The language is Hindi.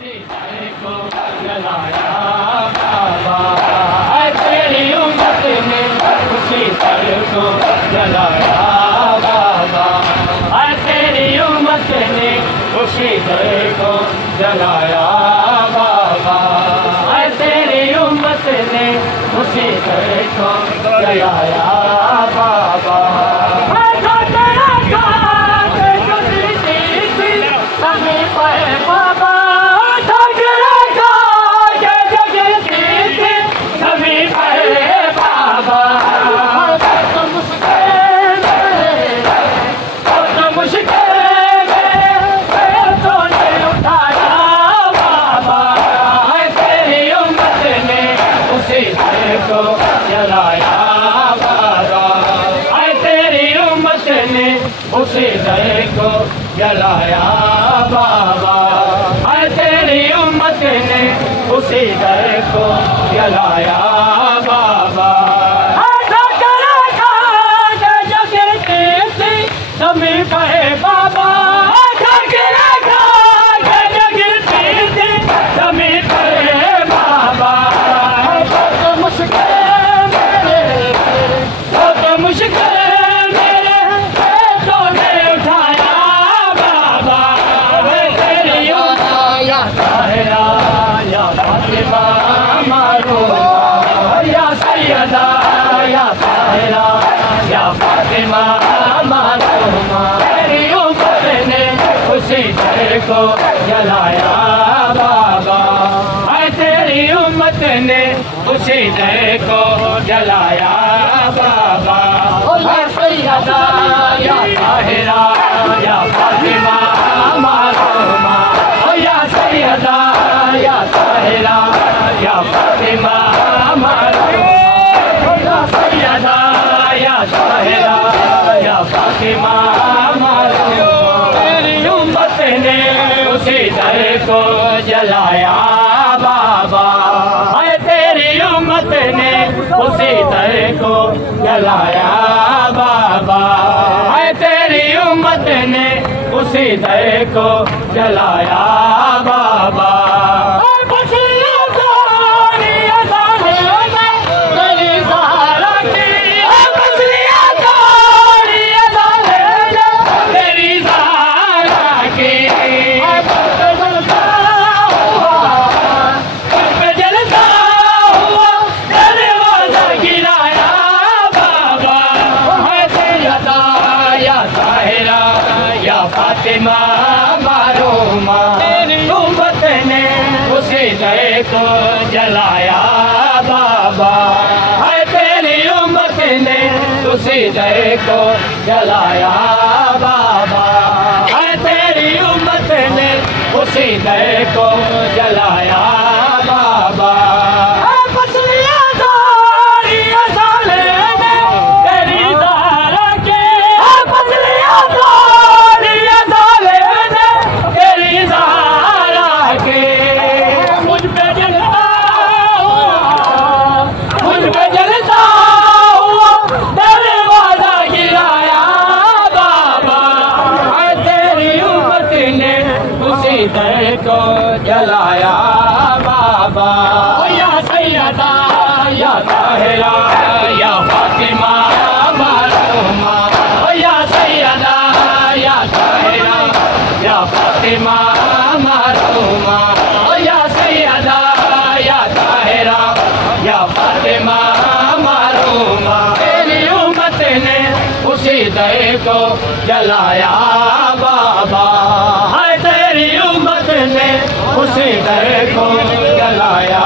उसी दर को जलाया बाबा, तेरी उम्मत ने उसी दर को जलाया बाबा, तेरी उम्मत ने उसी दर को जलाया बाबा, तेरी उम्मत ने उसी दर को जलाया बाबा। उसी दर को जलाया बाबा, तेरी उम्मत ने उसी दर को जलाया बाबा। समीप है बाबा, समीप है बाबा, मुश्किल या सैयदा या ताहिरा या फातिमा मासूमा, तेरी उम्मत ने उसी दर को जलाया बाबा, तेरी उम्मत ने उसी दर को जलाया बाबा। या सैयदा या ताहिरा या फातिमा मासूमा, या सैयदा या ताहिरा या फातिमा मासूमा, या सैयदा या ताहिरा या फातिमा मासूमा, तेरी उम्मत ने उसी दर को जलाया बाबा, तेरी उम्मत ने उसी दर को जलाया बाबा, तेरी उम्मत ने उसी दर को जलाया बाबा। फातिमा मारूमा, तेरी उम्मत ने उसी दर को जलाया बाबा, तेरी उम्मत ने उसी दर को जलाया बाबा, तेरी उम्मत ने उसी दर को जलाया बाबा। दर को जलाया बाबा, या सैयदा या ताहिरा या फातिमा मासूमा, या सैयदा या ताहिरा या फातिमा मासूमा, या सैयदा या ताहिरा या फातिमा मासूमा, तेरी उम्मत ने उसी दर को जलाया बाबा, तेरी उम्मत ने उसी दर को जलाया